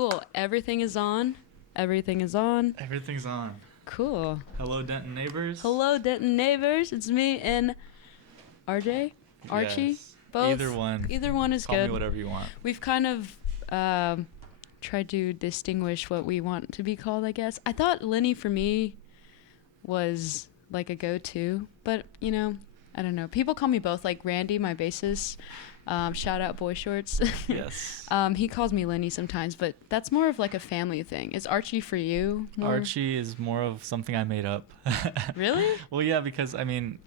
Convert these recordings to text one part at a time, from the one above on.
Cool. Everything is on. Everything is on. Everything's on. Cool. Hello, Denton neighbors. Hello, Denton neighbors. It's me and RJ, Archie. Yes. Both. Either one. Either one is Call good. me whatever you want. We've kind of tried to distinguish what we want to be called, I guess. I thought Lenny for me was like a go-to, but you know, I don't know. People call me both, like Randy, my bassist. Shout out Boy Shorts. Yes. He calls me Lenny sometimes, but that's more of like a family thing. Is Archie for you? More? Archie is more of something I made up. Really? Well, yeah, because I mean,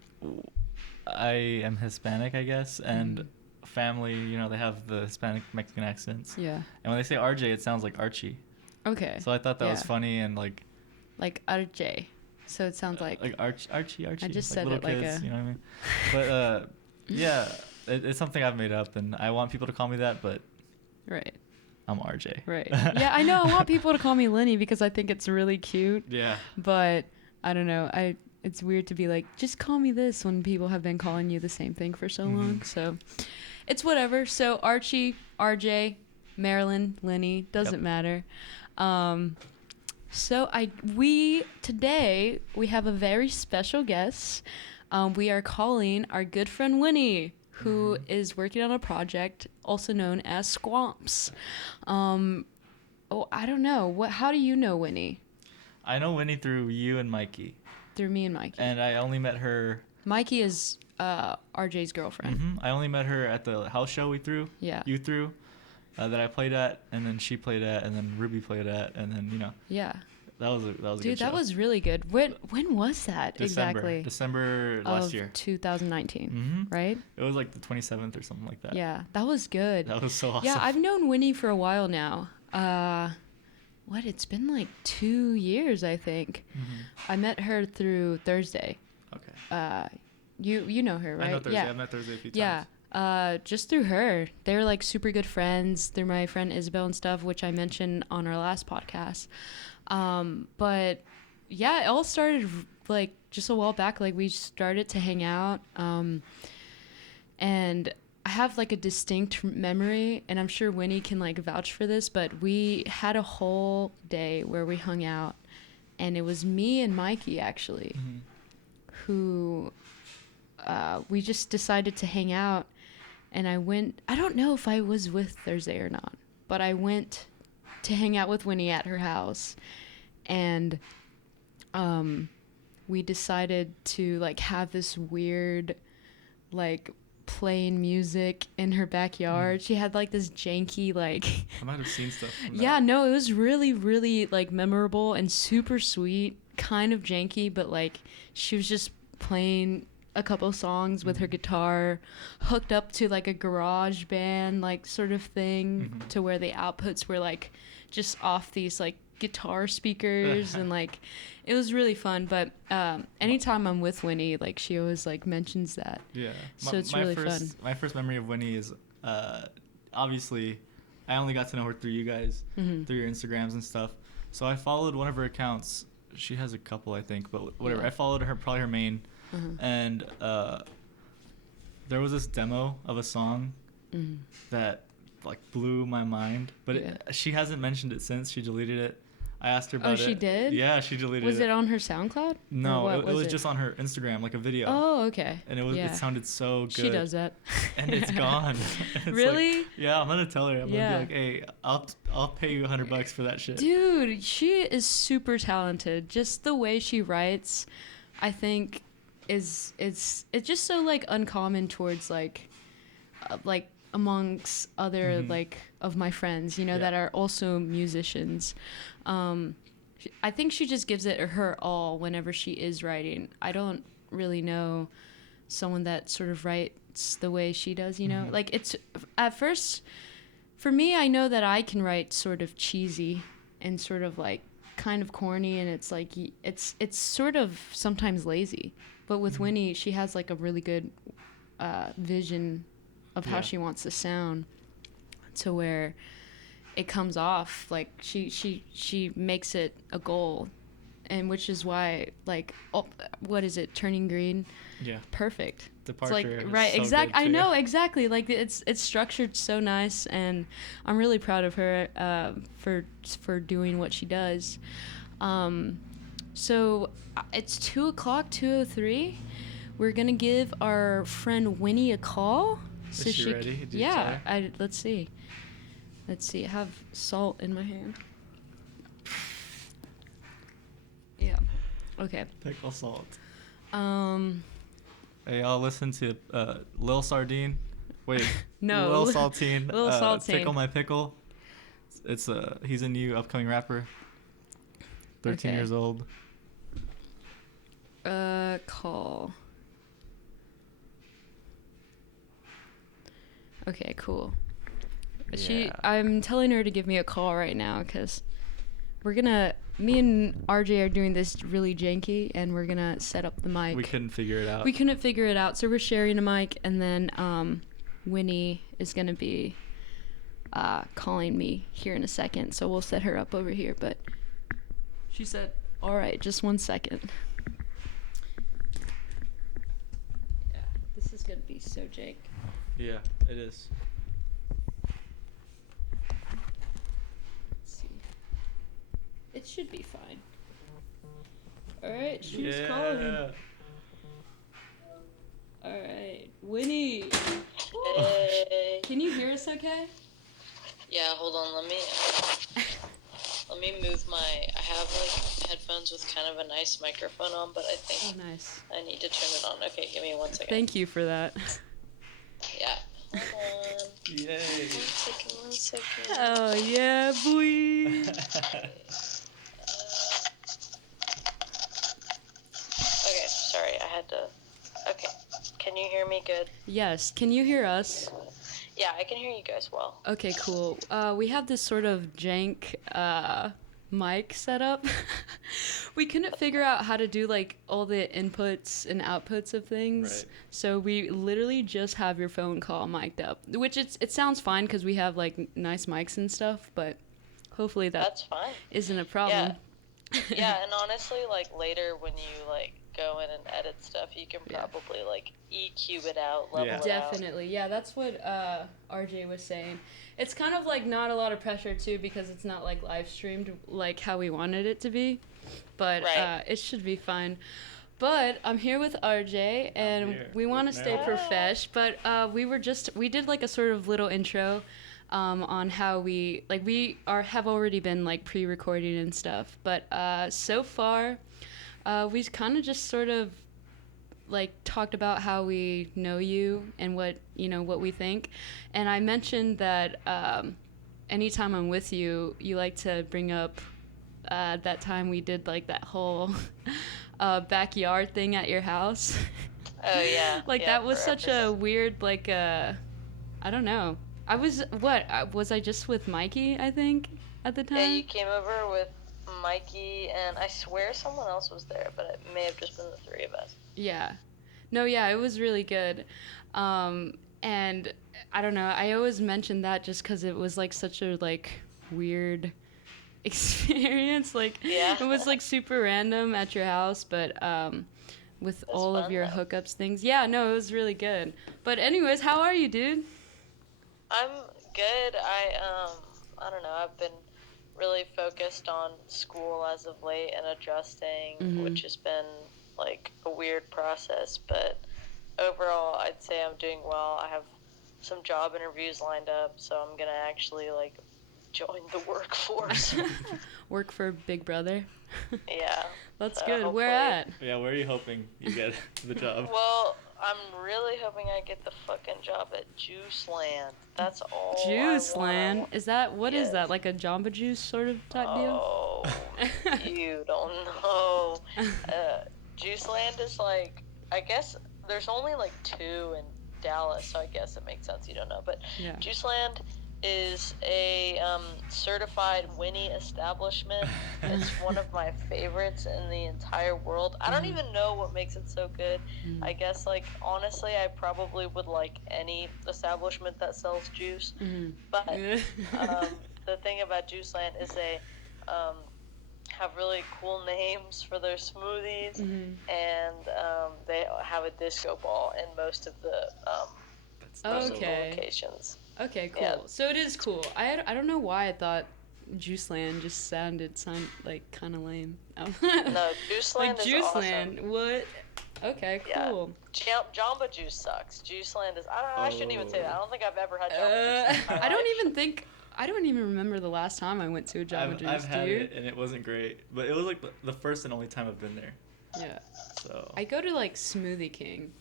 I am Hispanic, I guess, and family, you know, they have the Hispanic Mexican accents. Yeah. And when they say RJ, it sounds like Archie. Okay. So I thought that was funny and like RJ. So it sounds like Archie. I just like said little it like kids, a. you know what I mean? But yeah, it's something I've made up, and I want people to call me that, but Right. I'm RJ. Right. Yeah, I know. I want people to call me Lenny because I think it's really cute. Yeah. But I don't know. It's weird to be like, just call me this when people have been calling you the same thing for so long. So it's whatever. So Archie, RJ, Marilyn, Lenny, doesn't matter. So today we have a very special guest. We are calling our good friend Winnie, who is working on a project also known as SQUAMPS. I don't know. How do you know Winnie? I know Winnie through you and Mikey. Through me and Mikey. And I only met her. Mikey is RJ's girlfriend. I only met her at the house show we threw. Yeah. You threw. That I played at, and then she played at, and then Ruby played at, and then, you know. Yeah. That was a good Dude, show. that was really good. When was that exactly? December last year. 2019, right? It was like the 27th or something like that. Yeah, that was good. That was so awesome. Yeah, I've known Winnie for a while now. It's been like 2 years, I think. I met her through Thursday. Okay. You know her, right? I know Thursday. Yeah. I've met Thursday a few times. Yeah. Just through her. They're like super good friends through my friend Isabel and stuff, which I mentioned on our last podcast. But yeah, it all started like just a while back. Like we started to hang out. And I have like a distinct memory, and I'm sure Winnie can like vouch for this, but we had a whole day where we hung out, and it was me and Mikey actually, who we just decided to hang out. And I don't know if I was with Thursday or not, but I went to hang out with Winnie at her house. And we decided to like have this weird like playing music in her backyard. She had like this janky like I might have seen stuff from that. Yeah, no, it was really, really like memorable and super sweet, kind of janky, but like she was just playing a couple songs with her guitar, hooked up to like a garage band like sort of thing, to where the outputs were like just off these like guitar speakers, and like it was really fun. But anytime I'm with Winnie, like she always like mentions that. Yeah. So it's really fun. My first memory of Winnie is obviously I only got to know her through you guys, through your Instagrams and stuff. So I followed one of her accounts. She has a couple, I think, but whatever. Yeah. I followed her, probably her main. And there was this demo of a song that like blew my mind, but she hasn't mentioned it since. She deleted it. I asked her about it. Oh, she did? Yeah, she deleted it. Was it on her SoundCloud? No, it was just on her Instagram, like a video. Oh, okay. And it sounded so good. She does that. And it's gone. It's really? Like, yeah, I'm gonna tell her. I'm gonna be like, hey, I'll pay you $100 for that shit. Dude, she is super talented. Just the way she writes, I think, it's just so like uncommon towards like amongst other like of my friends, you know, that are also musicians. I think she just gives it her all whenever she is writing. I don't really know someone that sort of writes the way she does, you know. Like it's at first for me, I know that I can write sort of cheesy and sort of like kind of corny, and it's like it's sort of sometimes lazy. But with Winnie, she has like a really good vision of how she wants to sound, to where it comes off like she makes it a goal and which is why, like, what is it, Turning Green? Yeah. Perfect. Departure. It's like, right, so exactly. I good, too. know, exactly. Like, it's structured so nice, and I'm really proud of her for doing what she does. So it's 2:00, 2:03. We're gonna give our friend Winnie a call. So Is she ready? Did you tell yeah. her? Let's see. I have salt in my hand. Yeah. Okay. Pickle salt. Hey, y'all, listen to Lil Sardine. Wait. No. Lil Saltine. Lil Saltine. Tickle My Pickle. He's a new upcoming rapper. 13 Okay. years old. Call. Okay, cool. Yeah. I'm telling her to give me a call right now because me and RJ are doing this really janky, and we're gonna set up the mic. We couldn't figure it out. We couldn't figure it out, so we're sharing a mic, and then Winnie is gonna be calling me here in a second, so we'll set her up over here. But she said, "All right, just 1 second." Yeah, this is gonna be so jank. Yeah, it is. Let's see. It should be fine. Alright, she's calling. Alright, Winnie. Hey. Can you hear us okay? Yeah, hold on, let me move I have like headphones with kind of a nice microphone on, but I think nice. I need to turn it on. Okay, give me 1 second. Thank you for that. Yeah. Hold on. Yay. 1 second. Oh yeah, boy. Okay, sorry, I had to. Okay, can you hear me good? Yes, can you hear us? Yeah, I can hear you guys well. Okay, cool. We have this sort of jank mic setup. We couldn't figure out how to do like all the inputs and outputs of things. Right. So we literally just have your phone call mic'd up, which it sounds fine because we have like nice mics and stuff, but hopefully That's fine. isn't a problem. Yeah, and honestly, like later when you like go in and edit stuff, you can probably like EQ it out, level it out. Definitely. Yeah, that's what RJ was saying. It's kind of like not a lot of pressure too because it's not like live streamed like how we wanted it to be, but it should be fine. But I'm here with RJ, and we want to stay profesh, but we did like a sort of little intro on how we have already been like pre-recording and stuff, but so far we've kind of just sort of like talked about how we know you and what we think. And I mentioned that anytime I'm with you, you like to bring up that time we did like that whole backyard thing at your house. Oh yeah. Like that was such a weird like I don't know. Was I just with Mikey, I think, at the time? Yeah, you came over with Mikey, and I swear someone else was there, but it may have just been the three of us. Yeah. No, yeah, it was really good. And I don't know, I always mention that just because it was like such a like weird experience. Like it was like super random at your house, but with That's all fun, of your though. hookups things. Yeah, no, it was really good. But anyways, how are you, dude? I'm good. I don't know. I've been really focused on school as of late and adjusting, which has been like a weird process, but overall I'd say I'm doing well. I have some job interviews lined up, so I'm gonna actually like join the workforce. Work for Big Brother? Yeah. That's so good. hopefully... Where at? Yeah, where are you hoping you get the job? Well, I'm really hoping I get the fucking job at Juice Land. That's all. Juice Land? Is that, what is Yes. that, like a Jamba Juice sort of type deal? Oh, you don't know. Juice Land is like, I guess there's only like 2 in Dallas, so I guess it makes sense you don't know. But Yeah. Juice Land is a certified Winnie establishment. It's one of my favorites in the entire world. I don't even know what makes it so good. I guess, like, honestly, I probably would like any establishment that sells juice. But the thing about Juice Land is they have really cool names for their smoothies, Mm-hmm. and they have a disco ball in most of the most of the Okay. locations. Okay, cool. Yeah. So it is cool. I don't know why I thought Juiceland just sounded like kind of lame. No, Juiceland like is Juiceland, awesome. what? Okay, cool. Yeah. Jamba Juice sucks. Juiceland is. I don't know. I shouldn't even say that. I don't think I've ever had Jamba Juice in my I don't life. even think. I don't even remember the last time I went to a Jamba Juice. I've had do you? it and it wasn't great, but it was like the first and only time I've been there. Yeah. So. I go to like Smoothie King.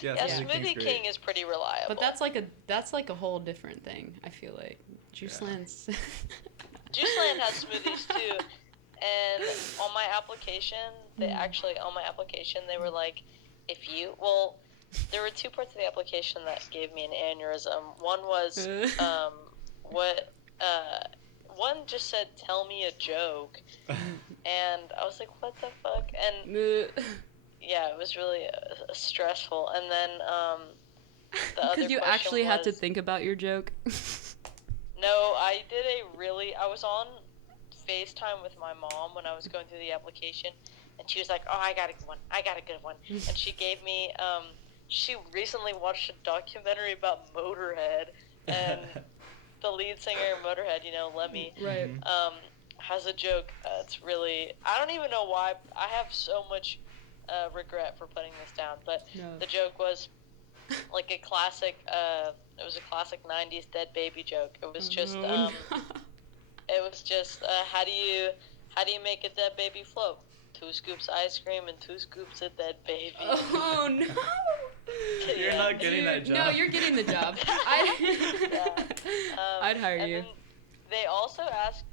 Yeah, Smoothie King is pretty reliable. But that's like a whole different thing. I feel like Juiceland's. Juiceland has smoothies too, and on my application, they were like, if you there were two parts of the application that gave me an aneurysm. One was one just said tell me a joke, and I was like, what the fuck? And yeah, it was really stressful. And then the other because you question actually had to was- think about your joke. No, I was on FaceTime with my mom when I was going through the application, and she was like, oh, I got a good one. And she gave me, she recently watched a documentary about Motorhead, and the lead singer of Motorhead, Lemmy, Right. has a joke. It's really, I don't even know why, I have so much regret for putting this down, but No. the joke was like a classic, it was a classic 90s dead baby joke. It was just, no. how do you make a dead baby float? 2 scoops ice cream and 2 scoops of dead baby. Oh no! You're not getting that job. No, you're getting the job. I'd hire and you. Then they also asked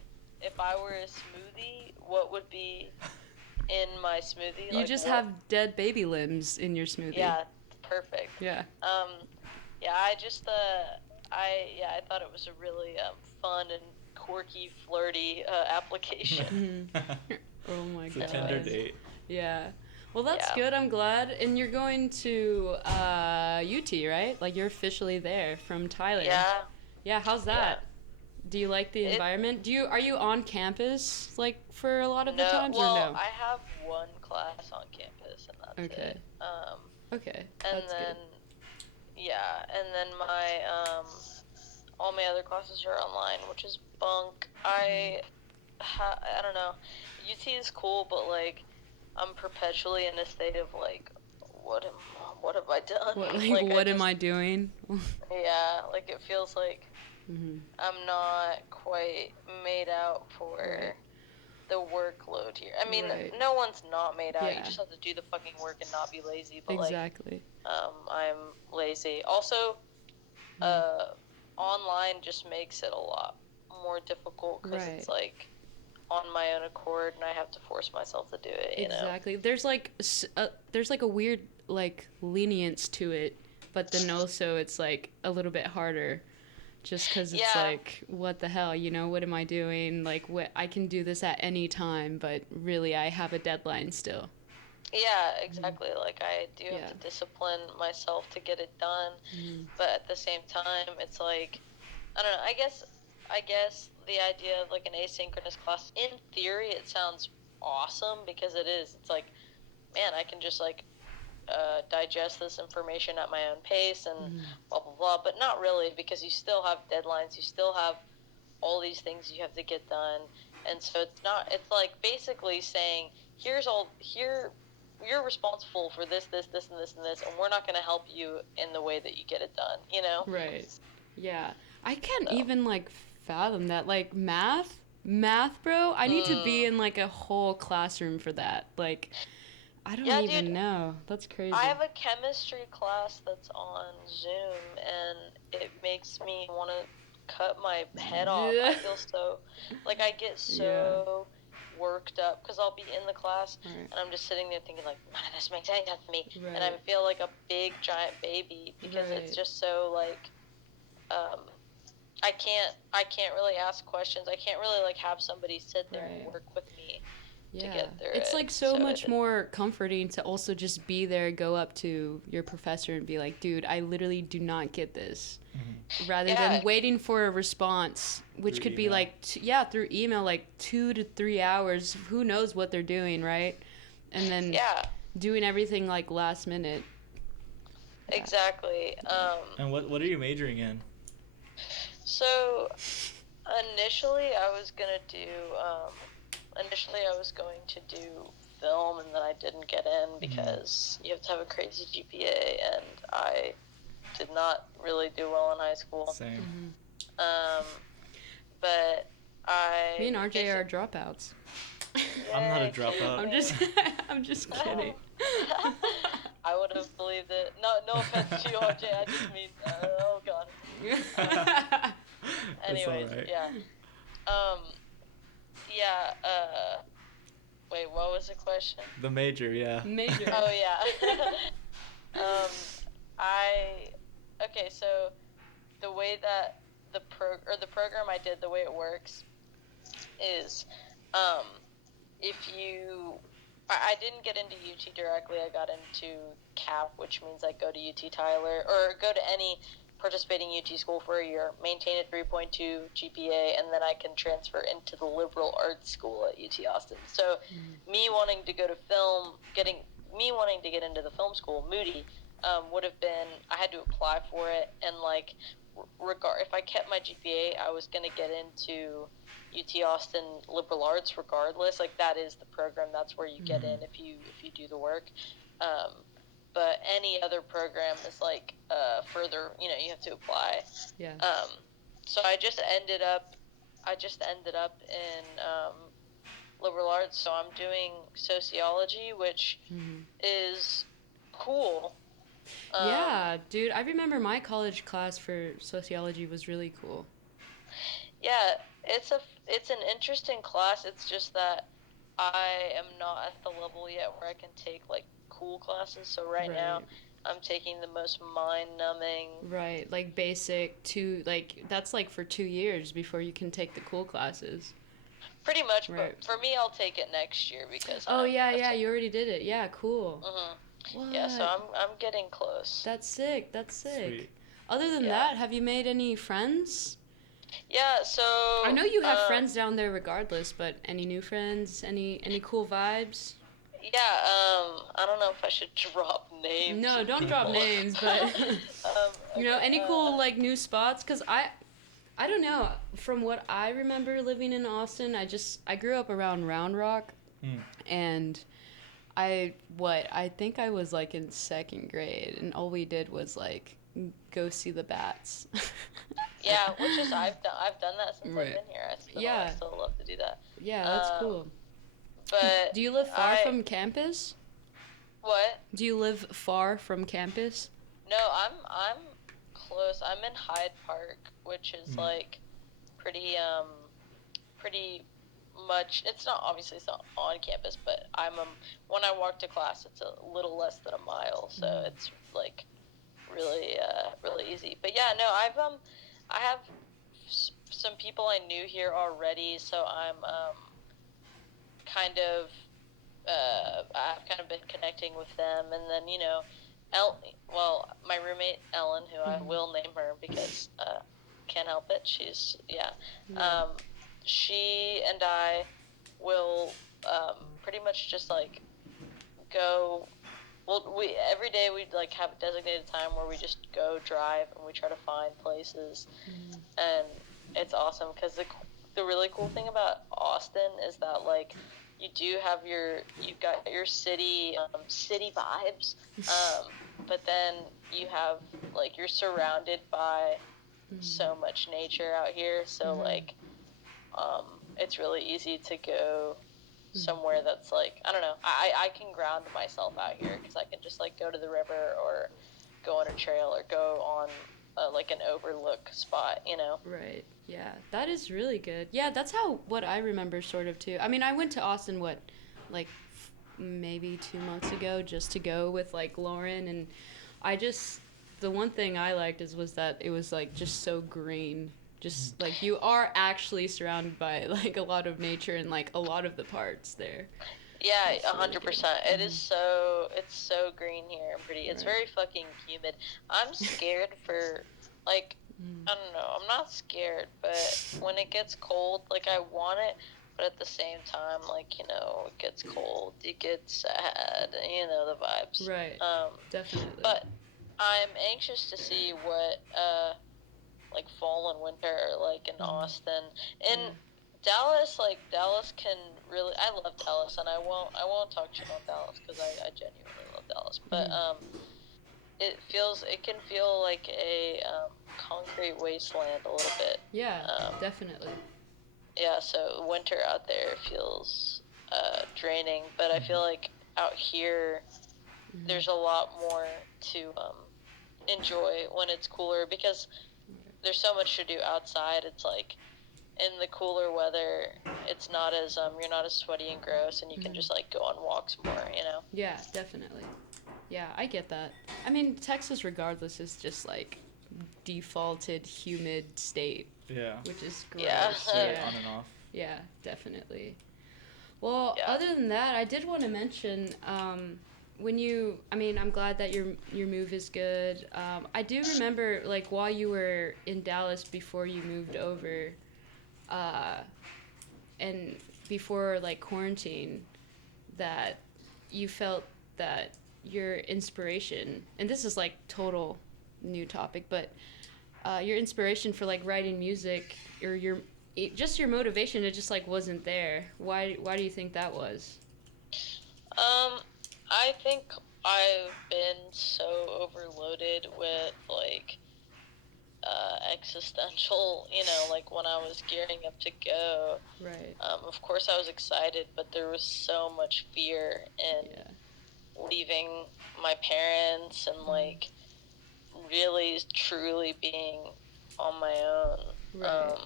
if I were a smoothie, what would be in my smoothie? You just have dead baby limbs in your smoothie. Yeah, perfect. Yeah. Yeah, I thought it was a really fun and quirky, flirty application. Oh my god. It's a Tinder date. Yeah. Well, that's Yeah. good. I'm glad. And you're going to UT, right? Like you're officially there from Tyler. Yeah. Yeah. How's that? Do you like the environment? Are you on campus like for a lot of the times or no? I have one class on campus and that's it. Okay. And That's then good. and then my all my other classes are online, which is bunk. I don't know. UT is cool, but like I'm perpetually in a state of like what have I done? What am I doing? Yeah, like it feels like I'm not quite made out for the workload here. I mean, no one's not made out. Yeah. You just have to do the fucking work and not be lazy. But Exactly. I'm lazy. Also, online just makes it a lot more difficult because it's like on my own accord and I have to force myself to do it. You know? There's like a weird like lenience to it, but then also it's like a little bit harder. Just because it's like, what the hell, what am I doing? Like, I can do this at any time, but really I have a deadline still. Yeah, exactly. Like, I do have to discipline myself to get it done, but at the same time, it's like, I don't know, I guess the idea of, like, an asynchronous class, in theory, it sounds awesome, because it is. It's like, man, I can just, like, digest this information at my own pace and blah blah blah, but not really, because you still have deadlines, you still have all these things you have to get done, and so it's like basically saying you're responsible for this and this and this, and we're not going to help you in the way that you get it done, Right. Yeah. I can't even like fathom that, like math bro, I need to be in like a whole classroom for that, like I don't even know. That's crazy. I have a chemistry class that's on Zoom, and it makes me want to cut my head off. I feel so, like, I get so worked up, because I'll be in the class, and I'm just sitting there thinking, like, none of this makes any sense to me. And I feel like a big, giant baby, because it's just so, like, I can't really ask questions. I can't really, like, have somebody sit there and work with me. Yeah. get through It's it. like so much more comforting to also just be there, go up to your professor and be like, dude, I literally do not get this. Mm-hmm. Rather than waiting for a response, which Through could be email. like, through email, like 2 to 3 hours. Who knows what they're doing, right? And then doing everything like last minute. Yeah. Exactly. And what are you majoring in? So initially I was gonna do film, and then I didn't get in because you have to have a crazy GPA, and I did not really do well in high school. Same. But Me and RJ are dropouts. I'm not a dropout. I'm just kidding. I would have believed it. No offense to you, RJ. I just mean, oh god. Anyways, right. yeah. Wait, what was the question? The major, yeah. Major. Oh yeah. Okay, so the way that the program I did, the way it works is, if you, I didn't get into UT directly. I got into CAP, which means I go to UT Tyler, or go to any participating UT school for a year, maintain a 3.2 GPA, and then I can transfer into the liberal arts school at UT Austin. So me wanting to go to wanting to get into the film school, Moody, would have been, I had to apply for it, and like, if I kept my GPA, I was going to get into UT Austin liberal arts regardless. Like, that is the program, that's where you get in if you do the work. But any other program is like further, you have to apply. Yeah. So I just ended up in liberal arts. So I'm doing sociology, which is cool. Yeah, dude, I remember my college class for sociology was really cool. Yeah, it's an interesting class. It's just that I am not at the level yet where I can take like cool classes. So right now I'm taking the most mind-numbing. Right, like basic that's like for 2 years before you can take the cool classes. Pretty much, but for me, I'll take it next year because. You already did it. Yeah, cool. What? Yeah, so I'm getting close. That's sick. Sweet. Other than that, have you made any friends? Yeah, so I know you have friends down there regardless, but any new friends? Any cool vibes? Yeah, I don't know if I should drop names. No, don't drop names, but any cool like new spots? Cause I don't know. From what I remember living in Austin, I grew up around Round Rock, and I think I was like in 2nd grade, and all we did was like go see the bats. Yeah, which is I've done that since I've been here. I still love to do that. Yeah, that's cool. But do you live far from campus? What? Do you live far from campus? No, I'm close. I'm in Hyde Park, which is like pretty much. It's not on campus, but when I walk to class, it's a little less than a mile, so it's like really easy. But yeah, no, I have some people I knew here already, so I'm I've kind of been connecting with them, and then my roommate Ellen, who I will name her because can't help it. She's she and I will pretty much just like go. Well, every day we like have a designated time where we just go drive and we try to find places, and it's awesome because the really cool thing about Austin is that like you've got your city vibes, but then you have like you're surrounded by so much nature out here, so like it's really easy to go somewhere that's like, I don't know, I can ground myself out here because I can just like go to the river or go on a trail or go on like an overlook spot, Right. Yeah, that is really good. Yeah, that's what I remember sort of too. I mean, I went to Austin maybe 2 months ago just to go with like Lauren, and the one thing I liked was that it was like just so green, Just like you are actually surrounded by like a lot of nature and like a lot of the parts there. Yeah, It's really 100%. good. It is so, it's so green here and pretty. It's Right. very fucking humid. I'm scared for, like, I don't know, I'm not scared, but when it gets cold, like, I want it, but at the same time, like, you know, it gets cold, you get sad, you know, the vibes. Right. Definitely. But I'm anxious to see what, like, fall and winter are like in Austin. In Dallas, like, Dallas can really, I love Dallas, and I won't talk shit on Dallas, because I genuinely love Dallas, but, it can feel like a, concrete wasteland a little bit. Yeah, definitely. Yeah, so winter out there feels, draining, but I feel like out here, there's a lot more to, enjoy when it's cooler, because there's so much to do outside. It's like, in the cooler weather, it's not as, you're not as sweaty and gross, and you can just, like, go on walks more, you know? Yeah, definitely. Yeah, I get that. I mean, Texas, regardless, is just like defaulted humid state, Yeah. which is gross. Yeah. Straight on and off. Yeah, definitely. Well, Yeah. other than that, I did want to mention when you. I mean, I'm glad that your move is good. I do remember like while you were in Dallas before you moved over, and before like quarantine, that you felt that your inspiration, and this is like total new topic, but your inspiration for like writing music or just your motivation, it just like wasn't there. Why do you think that was? I think I've been so overloaded with, like, existential, you know, like, when I was gearing up to go, Right. of course I was excited, but there was so much fear in leaving my parents and, like, really, truly being on my own. Right.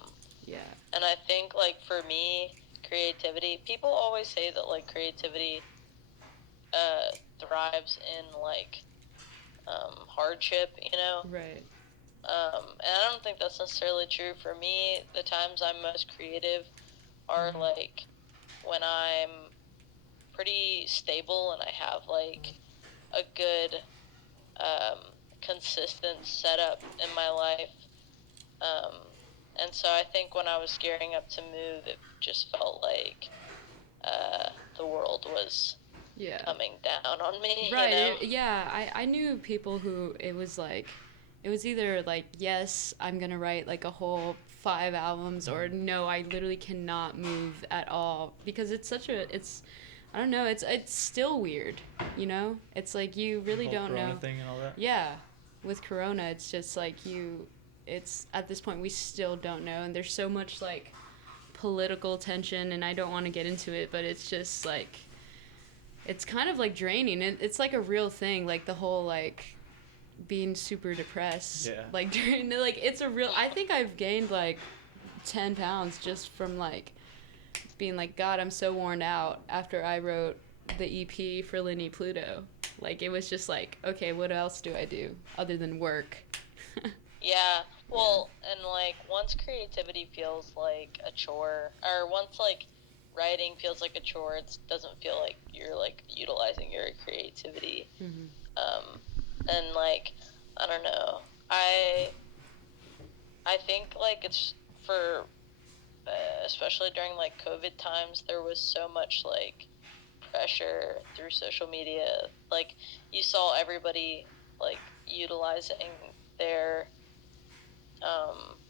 Yeah. And I think, like, for me, creativity, people always say that, like, creativity thrives in, like, hardship, you know? Right. And I don't think that's necessarily true. For me, the times I'm most creative are, like, when I'm pretty stable and I have, like, a good, consistent setup in my life. And so I think when I was gearing up to move, it just felt like the world was coming down on me. Right. You know? I knew people who it was either like, yes, I'm gonna write like a whole 5 albums, or no, I literally cannot move at all, because it's I don't know, it's still weird, you know? It's like you really The whole don't Corona know. thing and all that. Yeah. With Corona, it's just like it's at this point we still don't know, and there's so much like political tension, and I don't want to get into it, but it's just like it's kind of like draining. It's like a real thing, like the whole like being super depressed. Yeah. Like during like it's a real. I think I've gained like 10 pounds just from like being like, God, I'm so worn out after I wrote the EP for Lenny Pluto. Like it was just like, okay, what else do I do other than work? Yeah. Well, and like once creativity feels like a chore, or once like writing feels like a chore, it doesn't feel like you're like utilizing your creativity. And like I don't know, I think like it's for especially during like COVID times, there was so much like pressure through social media. Like you saw everybody like utilizing their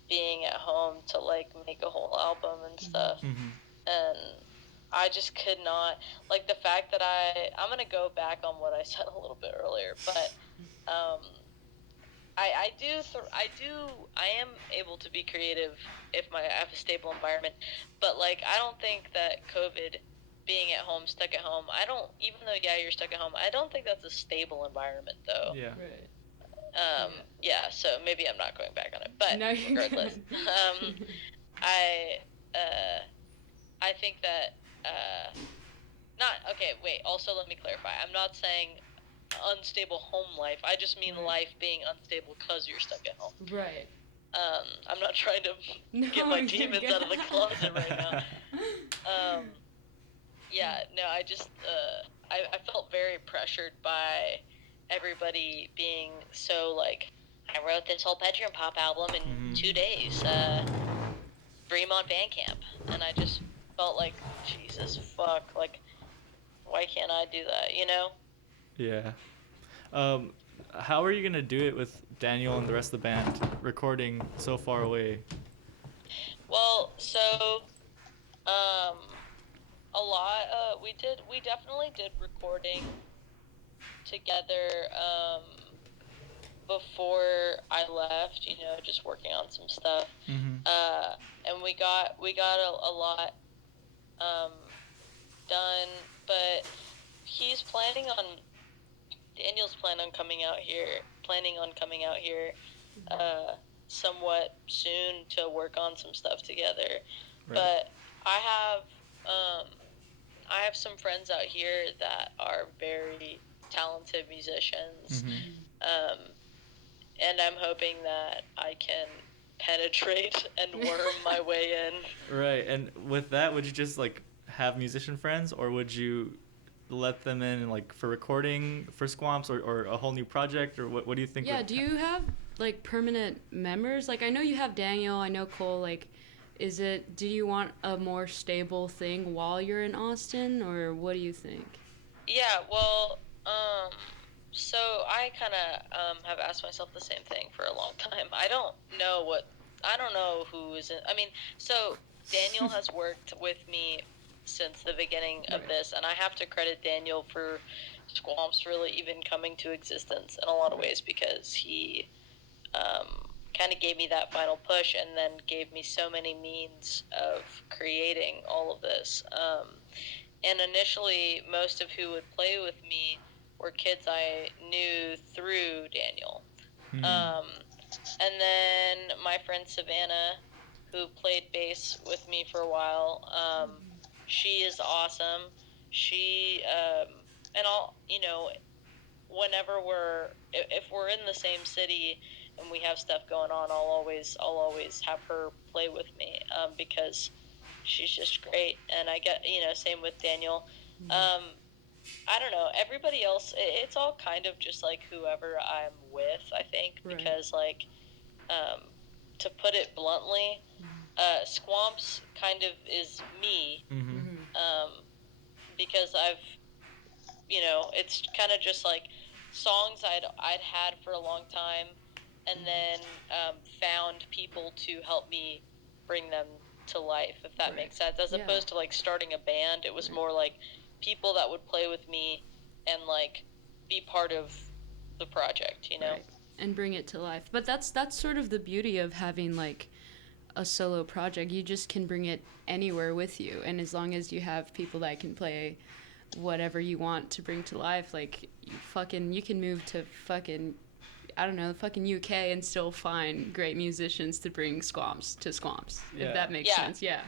being at home to like make a whole album and stuff. And I just could not, like, the fact that I'm gonna go back on what I said a little bit earlier, but I am able to be creative if I have a stable environment, but like I don't think that COVID, being at home, stuck at home, I don't, even though yeah you're stuck at home, I don't think that's a stable environment though. Yeah. Right. Yeah, so maybe I'm not going back on it, but No, you're regardless, good. I think that not okay. Wait. Also, let me clarify. I'm not saying unstable home life. I just mean Right. life being unstable because you're stuck at home. Right. I'm not trying to get my demons out of the closet right now. Yeah, no, I just, I felt very pressured by everybody being so, like, I wrote this whole bedroom pop album in 2 days, stream on Bandcamp, and I just felt like, Jesus, fuck, like, why can't I do that, you know? Yeah. How are you gonna do it with Daniel and the rest of the band recording so far away? Well, so, a lot, we definitely did recording together, before I left, you know, just working on some stuff. And we got a lot um, done, but he's Daniel's planning on coming out here somewhat soon to work on some stuff together. Right. But I have some friends out here that are very talented musicians. And I'm hoping that I can penetrate and worm my way in. Right. And with that, would you just like have musician friends, or would you let them in like for recording for SQUAMPS, or a whole new project, or what do you think? Yeah, do you have like permanent members? Like I know you have Daniel, I know Cole, like do you want a more stable thing while you're in Austin, or what do you think? Yeah, well, so I kind of have asked myself the same thing for a long time. I don't know who is in. I mean, so Daniel has worked with me since the beginning of this, and I have to credit Daniel for SQUAMPS really even coming to existence in a lot of ways, because he kind of gave me that final push and then gave me so many means of creating all of this. And initially, most of who would play with me were kids I knew through Daniel. And then my friend Savannah, who played bass with me for a while, she is awesome. She, and I'll, you know, whenever if we're in the same city and we have stuff going on, I'll always have her play with me, because she's just great. And I get, you know, same with Daniel. I don't know, everybody else, it's all kind of just like whoever I'm with, I think, because like, to put it bluntly, SQUAMPS kind of is me, because you know, it's kind of just like songs I'd had for a long time, and then found people to help me bring them to life, if that makes sense. As opposed to like starting a band, it was more like people that would play with me and like be part of the project, you know? And bring it to life. But that's sort of the beauty of having like a solo project. You just can bring it anywhere with you, and as long as you have people that can play whatever you want to bring to life, like you can move to fucking, I don't know, the fucking UK and still find great musicians to bring SQUAMPS to SQUAMPS, if that makes sense. Yeah,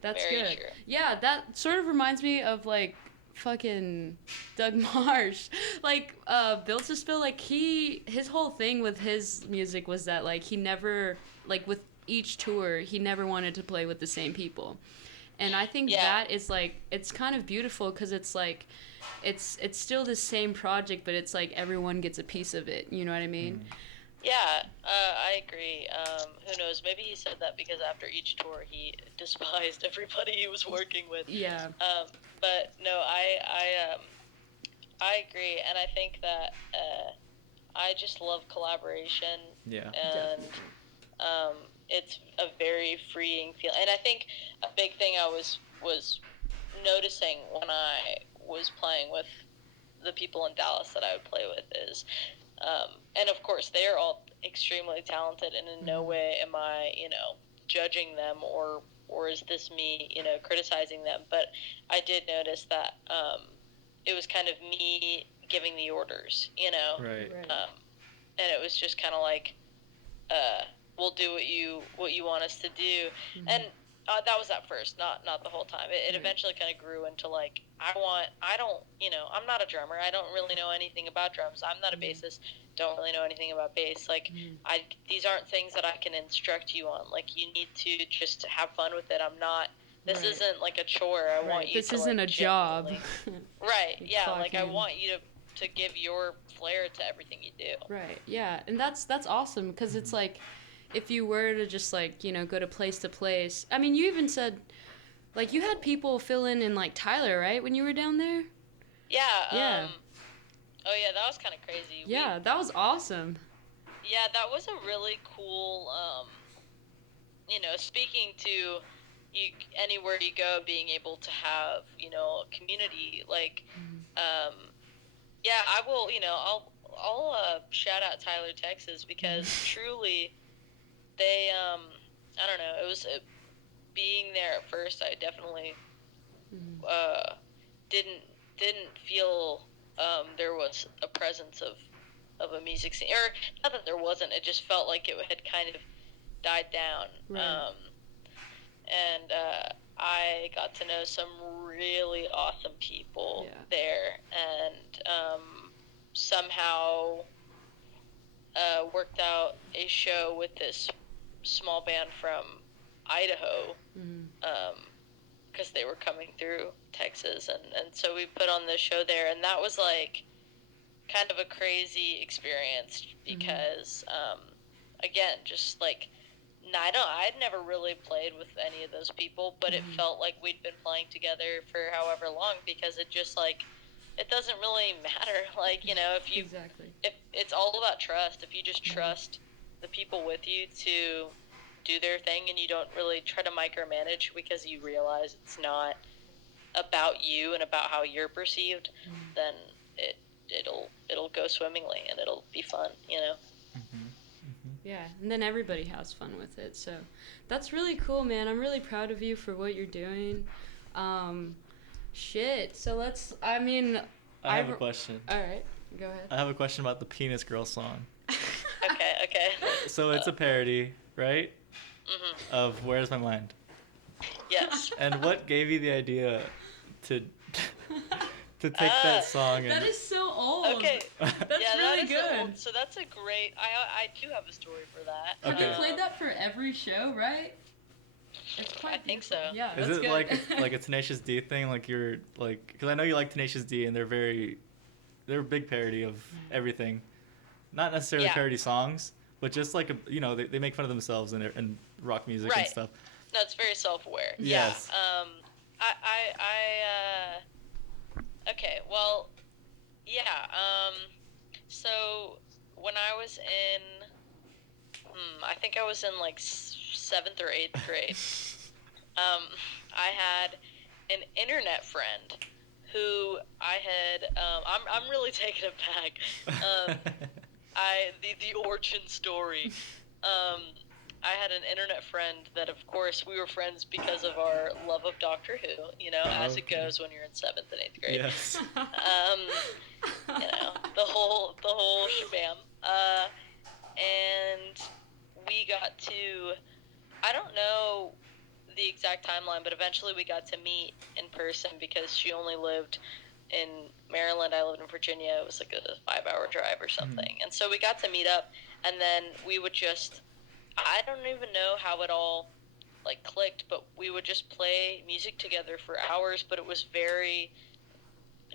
that's Very good. true. Yeah, that sort of reminds me of like fucking Doug Marsh. Like Built to Spill, like his whole thing with his music was that like he never, like with each tour, he never wanted to play with the same people. And I think that is like, it's kind of beautiful, because it's like it's still the same project, but it's like everyone gets a piece of it, you know what I mean? Yeah, I agree. Who knows? Maybe he said that because after each tour he despised everybody he was working with. Yeah. But no, I agree, and I think that I just love collaboration. Yeah. And it's a very freeing feel. And I think a big thing I was noticing when I was playing with the people in Dallas that I would play with is, and of course they are all extremely talented, and in no way am I, you know, judging them or is this me, you know, criticizing them. But I did notice that it was kind of me giving the orders, you know. Right. And it was just kind of like, we'll do what you want us to do. And That was at first, not the whole time. It eventually kind of grew into like I'm not a drummer. I don't really know anything about drums. I'm not a bassist. Don't really know anything about bass. Like these aren't things that I can instruct you on. Like you need to just have fun with it. I'm not. This isn't like a chore. I want you. This to, isn't like, a job. Right. Yeah. Like I want you to give your flair to everything you do. Right. Yeah, and that's awesome because it's like, if you were to just like go to place, I mean, you even said, like, you had people fill in like Tyler, right, when you were down there. Yeah. Yeah. Oh yeah, that was kind of crazy. Yeah, that was awesome. Yeah, that was a really cool. Speaking to you, anywhere you go, being able to have a community like. Yeah, I will. I'll shout out Tyler, Texas, because truly, they I don't know. It was being there at first. I definitely didn't feel there was a presence of a music scene, or not that there wasn't. It just felt like it had kind of died down. Right. And I got to know some really awesome people there, and somehow worked out a show with this small band from Idaho, because they were coming through Texas, and so we put on this show there, and that was like kind of a crazy experience because again, just like I'd never really played with any of those people, but it felt like we'd been playing together for however long, because it just like, it doesn't really matter. Like, if it's all about trust, if you just trust the people with you to do their thing and you don't really try to micromanage because you realize it's not about you and about how you're perceived, then it'll go swimmingly and it'll be fun, Yeah, and then everybody has fun with it. So that's really cool, man. I'm really proud of you for what you're doing. So I have a question. All right, go ahead. I have a question about the Penis Girl song. Okay. So it's a parody, right? Of Where's My Mind? Yes. And what gave you the idea to take that song? That is so old. Okay. That's really good. So that's a great. I do have a story for that. Have you played that for every show, right? It's quite. I think so. Yeah. Is that's it good. like a Tenacious D thing? Like you're like, because I know you like Tenacious D, and they're a big parody of everything. Not necessarily parody songs, but just like they make fun of themselves and rock music and stuff. No, it's very self-aware. Yes. Yeah. Okay. Well, yeah. So when I was in, I think I was in like 7th or 8th grade. I had an internet friend who I had. I'm really taken aback. The origin story. I had an internet friend that, of course, we were friends because of our love of Doctor Who, as it goes when you're in 7th and 8th grade. Yes. The whole shabam. And we got to, I don't know the exact timeline, but eventually we got to meet in person because she only lived in Maryland. I lived in Virginia. It was like a 5-hour drive or something. And so we got to meet up, and then we would just, I don't even know how it all like clicked, but we would just play music together for hours, but it was very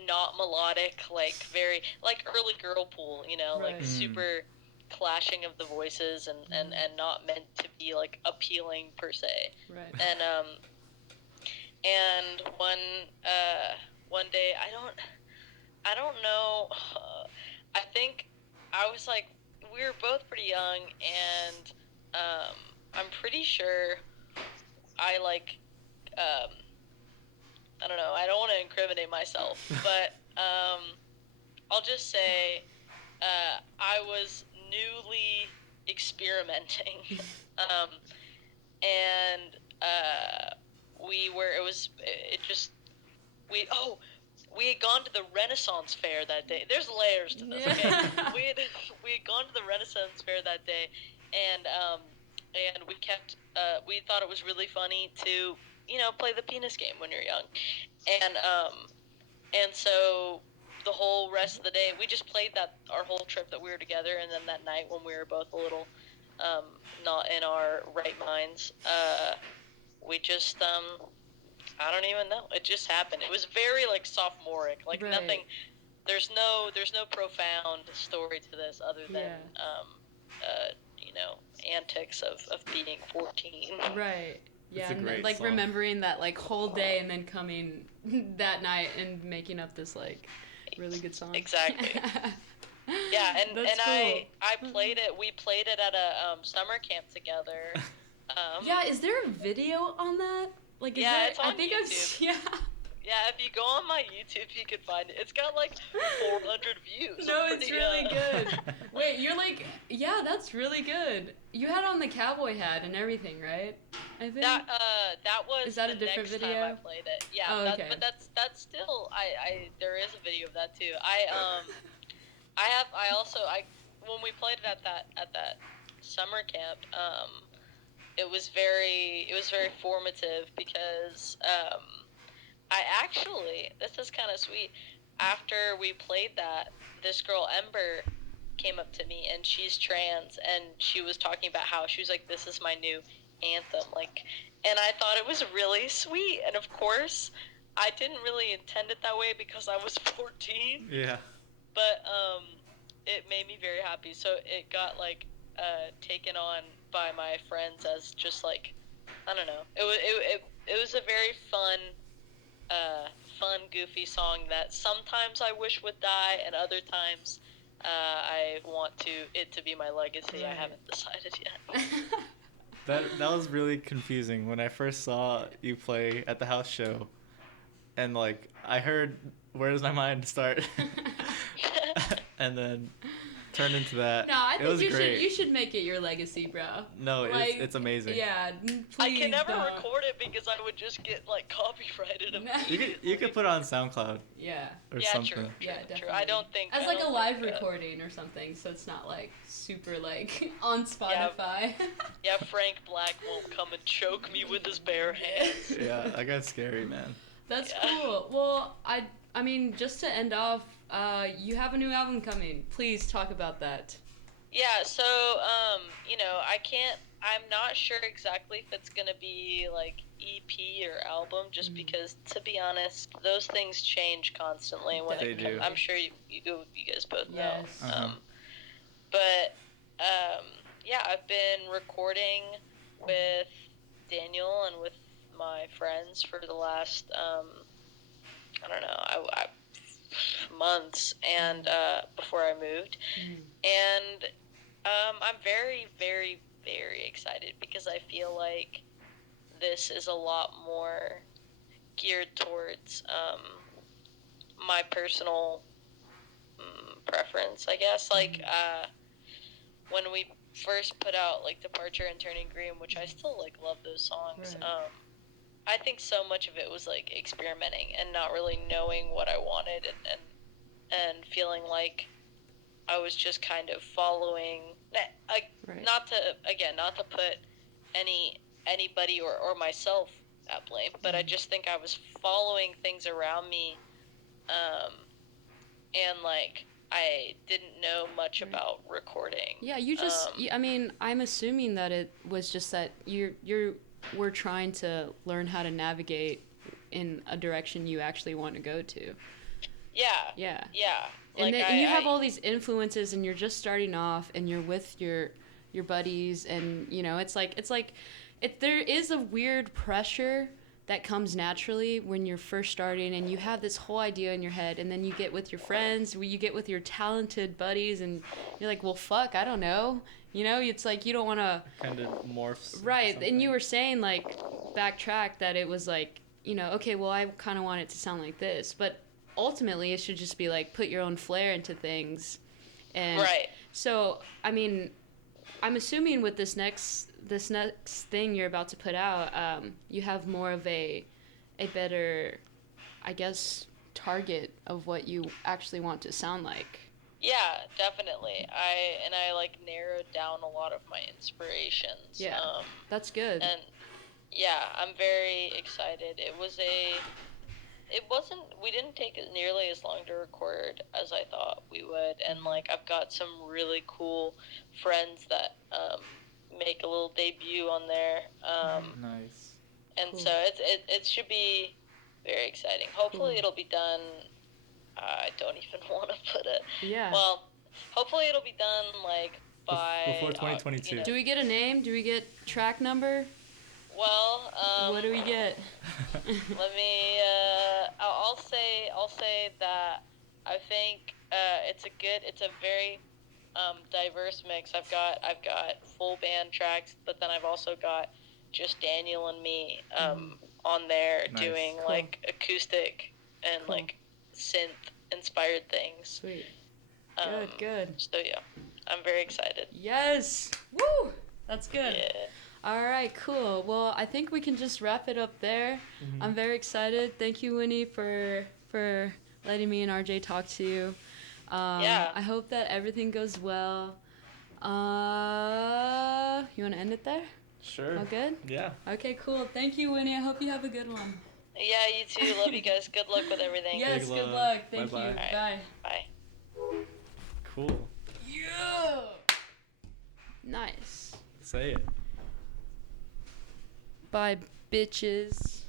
not melodic, like very like early girl pool, like super clashing of the voices and not meant to be like appealing per se. Right. And one day I don't know, I think I was like, we were both pretty young, and I'm pretty sure I like, I don't know, I don't want to incriminate myself, but I'll just say I was newly experimenting, and we had gone to the Renaissance Fair that day. There's layers to this, okay? we had gone to the Renaissance Fair that day, and we kept we thought it was really funny to, play the penis game when you're young. And so the whole rest of the day, we just played that our whole trip that we were together, and then that night when we were both a little not in our right minds, we just I don't even know. It just happened. It was very like sophomoric, like Right. nothing. There's no profound story to this other than antics of being 14. Right. Yeah, a and great like song. remembering that like whole day and then coming that night and making up this like really good song. Exactly. Yeah, and That's I cool. played it. We played it at a summer camp together. Yeah, is there a video on that? Like, is Yeah, there, it's on I think YouTube. Yeah. Yeah, if you go on my YouTube, you can find it. It's got like 400 views. No, I'm it's pretty, really good. Wait, you're like, yeah, that's really good. You had on the cowboy hat and everything, right? I think. That was Is that the a different next video? time I played it. Yeah, Oh, okay. but that's still there is a video of that too. When we played it at that summer camp, it was very formative because I actually, this is kind of sweet. After we played that, this girl Ember came up to me, and she's trans, and she was talking about how she was like, "This is my new anthem," like, and I thought it was really sweet. And of course, I didn't really intend it that way because I was 14. Yeah. But it made me very happy. So it got like taken on by my friends as just like, I don't know. It was a very fun, goofy song that sometimes I wish would die, and other times I want it to be my legacy. Right. I haven't decided yet. That was really confusing when I first saw you play at the house show, and like I heard "Where Does My Mind Start," and then turned into that. No, I It was think great. you should make it your legacy, bro. No, Like, it's amazing. Yeah, please I can never don't. record it because I would just get like copyrighted. No. You could put it on SoundCloud Yeah. or Yeah, something. true. Yeah, definitely. True. I don't think as like a live recording or something, so it's not like super like on Spotify. Yeah, Frank Black won't come and choke me with his bare hands. Yeah, that guy's scary, man. That's Yeah. cool. Well, I mean, just to end off, you have a new album coming. Please talk about that. Yeah, so I'm not sure exactly if it's gonna be like EP or album, just because, to be honest, those things change constantly when They do. I'm sure you guys both know. Yes. Uh-huh. But yeah, I've been recording with Daniel and with my friends for the last I don't know, I months, and before I moved, and I'm very, very, very excited because I feel like this is a lot more geared towards my personal preference, I guess. Like when we first put out like Departure and Turning Green, which I still like love those songs. Right. I think so much of it was like experimenting and not really knowing what I wanted, and feeling like I was just kind of following, Right. not to put anybody or myself at blame, but I just think I was following things around me, and like I didn't know much about recording. Yeah, you just. I mean, I'm assuming that it was just that you were trying to learn how to navigate in a direction you actually want to go to. Yeah. Yeah. Yeah. And, Like and you have all these influences, and you're just starting off, and you're with your buddies, and it's like there is a weird pressure that comes naturally when you're first starting, and you have this whole idea in your head, and then you get with your friends, you get with your talented buddies, and you're like, well, fuck, I don't know. It's like you don't want to Kind of morphs. right. And you were saying like backtrack that it was like okay, well, I kind of want it to sound like this, but ultimately it should just be like put your own flair into things. And right. So I mean, I'm assuming with this next thing you're about to put out, you have more of a better, I guess, target of what you actually want to sound like. Yeah, definitely. I like narrowed down a lot of my inspirations. Yeah, that's good. And yeah, I'm very excited. It wasn't, we didn't take it nearly as long to record as I thought we would. And like, I've got some really cool friends that make a little debut on there. Nice. And Cool. so it should be very exciting. Hopefully Cool. it'll be done. I don't even want to put it. Yeah. Well, hopefully it'll be done like by Before 2022. Do we get a name? Do we get track number? Well, What do we get? let me. I'll say that I think it's a very diverse mix. I've got full band tracks, but then I've also got just Daniel and me on there Nice. doing Cool. like acoustic and Cool. like synth inspired things. Sweet. Good. So yeah, I'm very excited. Yes. Woo! That's good. Yeah. All right, cool. Well, I think we can just wrap it up there. I'm very excited. Thank you, Winnie, for letting me and RJ talk to you. Yeah. I hope that everything goes well. You want to end it there? Sure. All good? Yeah. Okay, cool. Thank you, Winnie. I hope you have a good one. Yeah, you too. Love you guys. Good luck with everything. Yes, Big good love. luck. Thank Bye-bye. you. All right. Bye. Bye. Cool. Yeah. Nice. Say it. Bye, bitches.